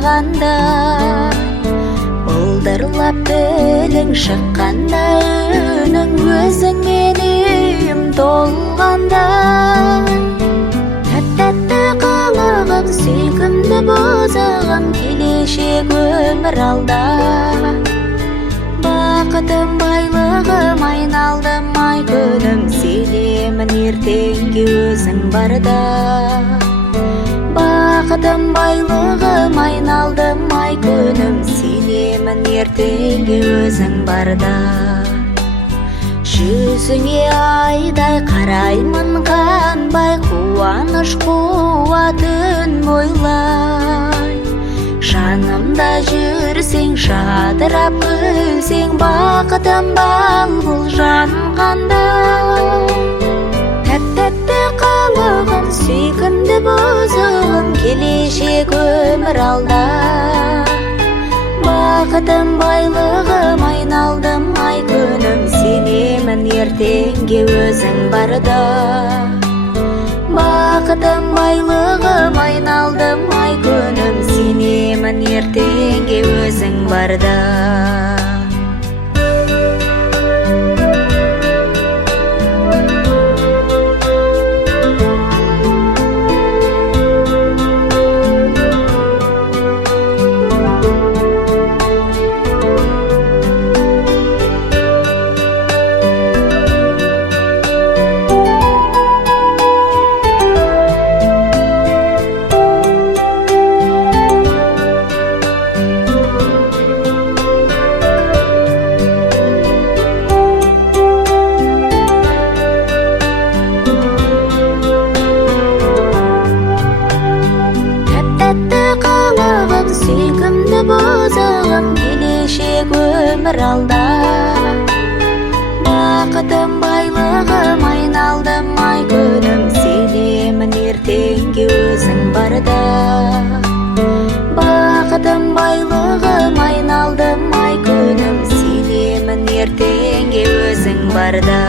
жанғанда, бұлдырлап тілің шыққанда, үнің өзіңмен үйім толғанда, тәтті қылығым, сүйкімді бұзығым, келешек өмір алда. Бақытым, байлығым, айналдым ай күнім, сенемін ертеңге өзің барда. Бақытым, байлығым, айналдым ай күнім, сенемін ертеңге өзің барда. Жүзіңе айдай қараймын қанбай, қуаныш қуатын бойлай. Жанымда жүрсең, жадырап күлсең, бақытым бал бұл жанғанда. Тәтті қылығым, сүйкімді бұзығым, келешек өмір алда. Бақытым, байлығым, айналдым ай күнім, сенемін ертеңге өзің барда. Бақытым, байлығым, айналдым ай күнім, сенемін ертеңге өзің барда. Сүйкімді бұзығым, келешек өмір алда. Бақытым, байлығым, айналдым ай күнім, сенемін ертеңге өзің барда. Бақытым, байлығым, айналдым ай күнім, сенемін ертеңге өзің барда.